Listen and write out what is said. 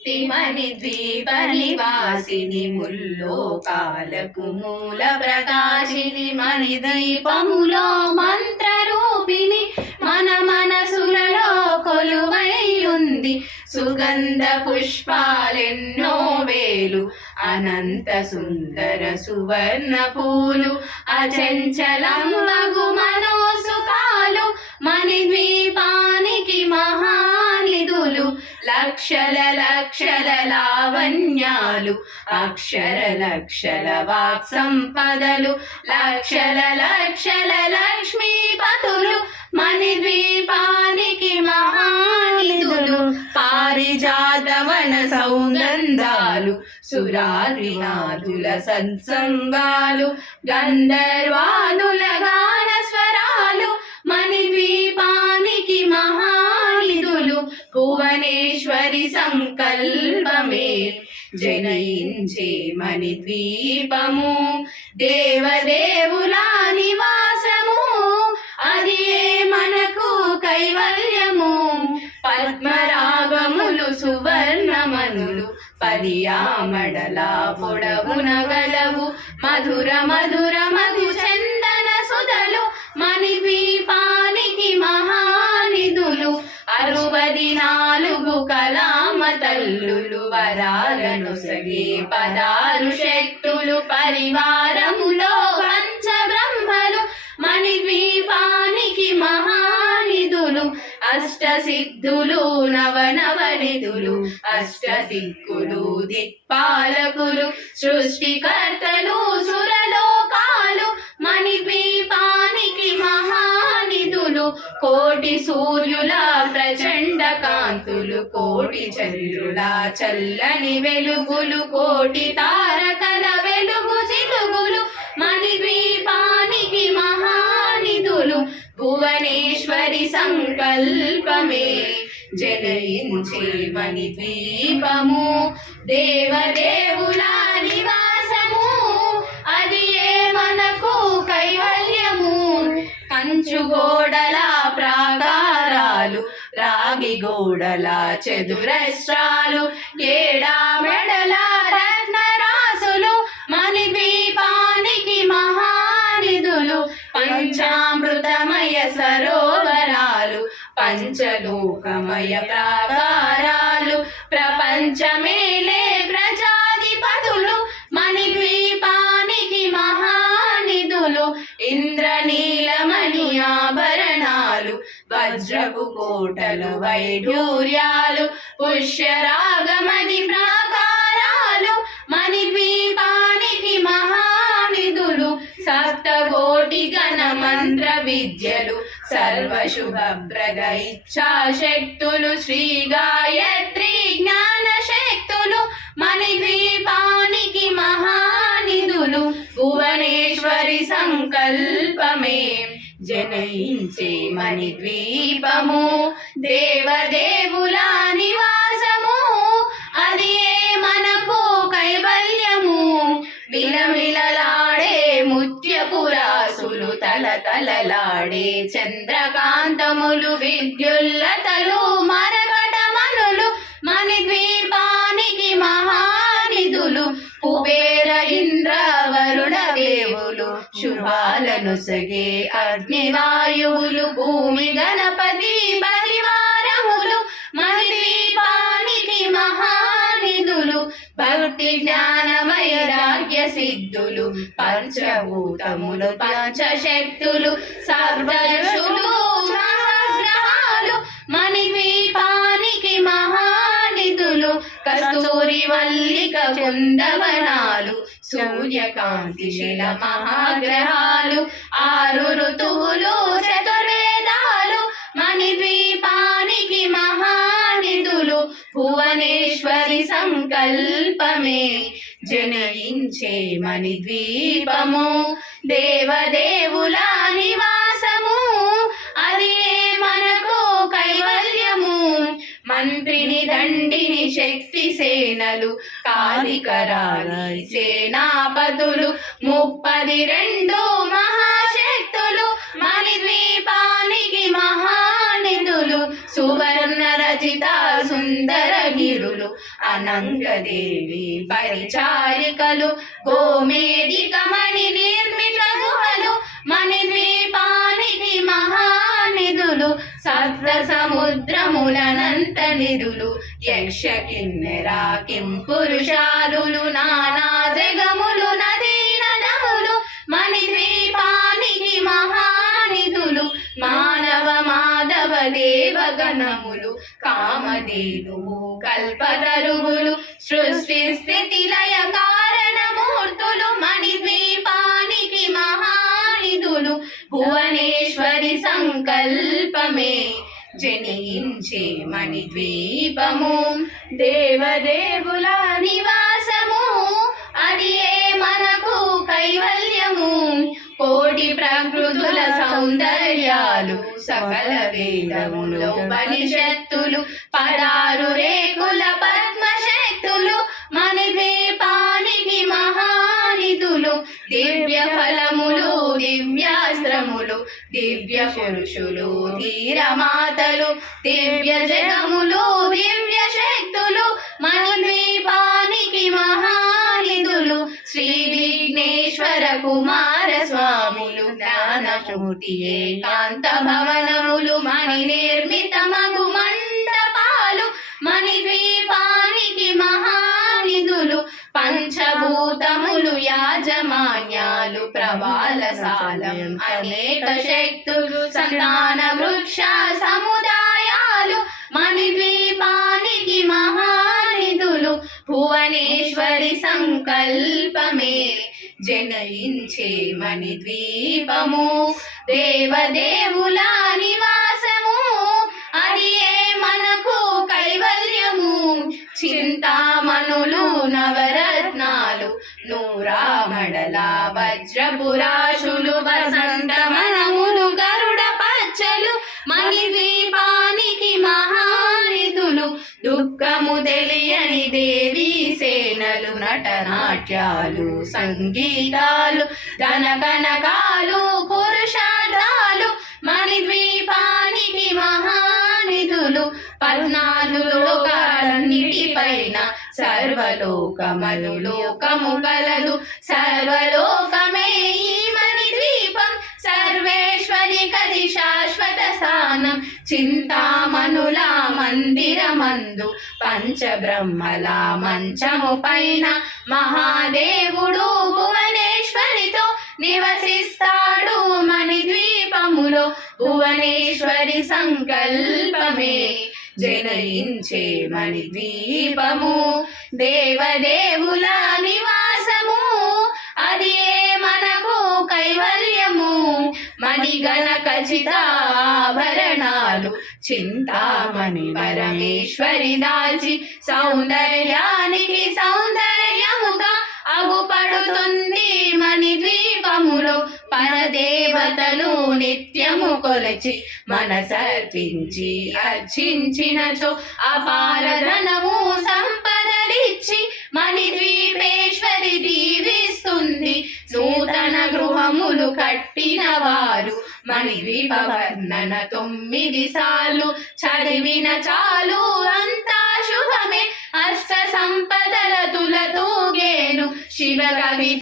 తిమని ద్వీప నివాసిని ముల్లోకాలకు మూల ప్రకాశిని మణి దీపములో మంత్రరూపిణి మన మనసులలో కొలువై ఉంది సుగంధ పుష్పాలెన్నో వేలు అనంత సుందర సువర్ణ పూలు అచంచలం మగు మనోసుకాలు మణి ద్వీపానికి మహానిధులు లక్షల లక్షల లావణ్యాలు అక్షర లక్షల వాక్ సంపదలు లక్షల లక్షల లక్ష్మీపతులు మణి ద్వీపానికి మహానిధులు పారిజాతవన సౌగంధాలు సురారినాథుల సత్సంగాలు గంధర్వాదుల గాన స్వరాలు మణి ద్వీపానికి మహానిధులు భువనేశ్వరి సంకల్పమే జనయించే మణి ద్వీపము దేవదేవుల నివాసము అది ఏ మనకు కైవల్యము పద్మరాగములు సువర్ణమనులు పదియామడల పొడవున గలవు మధుర మధుర మధు చందన సుధలు మణి ద్వీపానికి మహానిధులు 64 కలామ తల్లులు వరాలను సగే 16 శక్తులు పరివారములో పంచబ్రహ్మలు మణి ద్వీపానికి మహానిధులు అష్టసిద్ధులు నవనవనిధులు అష్టదిక్కులు దిక్పాలకులు సృష్టికర్తలు సురలోకాలు మణి ద్వీపానికి మహానిధులు కోటి సూర్యుల ప్రచండ కాంతులు కోటి చంద్రుల చల్లని వెలుగులు కోటి తారకల వెలుగు చిలుగులు మణి ద్వీపానికి మహానిధులు భువనేశ్వరి సంకల్పమే జనయించే మణి ద్వీపము దేవదేవుల నివాసము అది ఏ మనకు కైవల్యము కంచు గోడల ప్రాకారాలు రాగి గోడల చతురస్రాలు ఏడా మెడల రత్నరాసులు మణి ద్వీపానికి మహానిధులు పంచామృతమయ సరోవరాలు పంచలోకమయ ప్రాకారాలు ప్రపంచమేలే ప్రజాధిపతులు మణి ద్వీపానికి మహానిధులు ఇంద్రనీలమణి ఆభరణాలు వజ్రపు కోటలు వైఢూర్యాలు పుష్యరాగమణి ప్రాకారాలు మణి ద్వీపానికి మహానిధులు సప్తకోటి గణ మంత్ర విద్యలు సర్వశుభప్రద ఇచ్ఛాశక్తులు శ్రీ గాయత్రి జ్ఞాన శక్తులు మణి ద్వీపానికి మహానిధులు భువనేశ్వరి సంకల్పమే జనయించే మణి ద్వీపము దేవదేవుల నివాసము అది ఏ మనకు కైవల్యము మిలమిలలాడే ముత్యపురాసులు తలతలలాడే చంద్రకాంతములు విద్యుల్లతలు మరకటమనులు మణి ద్వీపానికి మహానిధులు కుబేర ఇంద్ర వరుణ దేవులు శుభాలను సగే అగ్నివాయువులు భూమి గణపతి పరివారములు మణి ద్వీపానికి మహానిధులు భక్తి జ్ఞాన వైరాగ్య సిద్ధులు పంచభూతములు పంచశక్తులు సర్వశులు మహాగ్రహాలు మణి ద్వీపానికి మహానిధులు కస్తూరి వల్లిక కుందవనాలు సూర్యకాంతి శిల మహాగ్రహాలు 6 ఋతువులు చతుర్వేదాలు మణి ద్వీపానికి మహానిధులు భువనేశ్వరి సంకల్పమే జనయించే మణి ద్వీపము దేవదేవుల నివాసము అది ఏ మనకు కైవల్యము మంత్రిని దండిని శక్తి సేనలు కాలికరాలి సేనాపతులు 32 మహాశక్తులు మణి ద్వీపానికి మహానిధులు సువర్ణ రచిత సుందర గిరులు అనంగదేవి పరిచారికలు గోమేదిక మణి నిర్మిత గుహలు మణిద్వీపానికి మహానిధులు సప్త సముద్రములనంత నిధులు యక్ష కిన్నెరా కిం పురుషాదులు నానా జగములు నదీ నదములు మణిద్వీపానికి మహానిధులు మానవ మాధవ దేవగణములు కామధేనువు కల్పతరువులు సృష్టి స్థితి లయ కారణమూర్తులు మణిద్వీపానికి మహానిధులు భువనేశ్వరి సంకల్పమే జనించే మణిద్వీపము దేవదేవుల నివాసము అది ఏ మనకు కైవల్యము కోటి ప్రకృతుల సౌందర్యాలు సకల వేదములు ఉపనిషత్తులు పదారు రేకుల పద్మశక్తులు మణిద్వీపానికి మహానిధులు దివ్య ఫలములు దివ్యాస్త్రములు దివ్య పురుషులు ధీరమాతలు దివ్య జగములు దివ్య శక్తులు మణిద్వీపానికి మహానిధులు శ్రీ విఘ్నేశ్వర కుమార స్వాములు జ్ఞానశూటి ఏకాంత భవనములు మణి నిర్మిత మగు మండపాలు మణిద్వీపానికి మహానిధులు పంచభూతములు యాజమాన్యాలు ప్రవాలసాలం అనేక శక్తులు సంతాన వృక్ష సముదాయాలు మణిద్వీపానికి మహానిధులు భువనేశ్వరి సంకల్పమే జనయించే మణిద్వీపము దేవదేవుల నివాసము అది ఏ మనకు కైవల్యము చింతామణులు నవరత్నాలు నూరామడల వజ్రపురాశులు వసంతమనములు గరుడ పచ్చలు మణిద్వీపానికి మహానిధులు దుఃఖము తెలియని దేవీ సేనలు నటనాట్యాలు సంగీతాలు ధనకనకాలు పురుషార్థాలు మణిద్వీపానికి మహానిధులు 14 లోకాలన్నిటిపైన సర్వలోకమను లోకము కలదు సర్వలోకమే ఈ మణిద్వీపం సర్వేశ్వరి కది శాశ్వత స్థానం చింతామణుల మందిరమందు పంచబ్రహ్మల మంచము పైన మహాదేవుడు భువనేశ్వరితో నివసిస్తాడు మణిద్వీపములో భువనేశ్వరి సంకల్పమే జనయించే మణిద్వీపము దేవదేవుల నివాసము అది ఏ మనకు కైవల్యము మణిగణ ఖచ్చిత ఆభరణాలు చింతామణి పరమేశ్వరి దాల్చి సౌందర్యానికి సౌందర్యముగా అగుపడుతుంది మణిద్వీపములో పరదేవతలు నిత్యము కొలచి మనసర్పించి అర్చించినచో అపారధనము సంపదలిచ్చి మణిద్వీపేశ్వరి దీవిస్తుంది నూతన గృహములు కట్టిన వారు మణిద్వీప వర్ణన 9 సార్లు చదివిన చాలు అంతా శుభమే అష్ట సంపదల తులతూగేను శివ కవి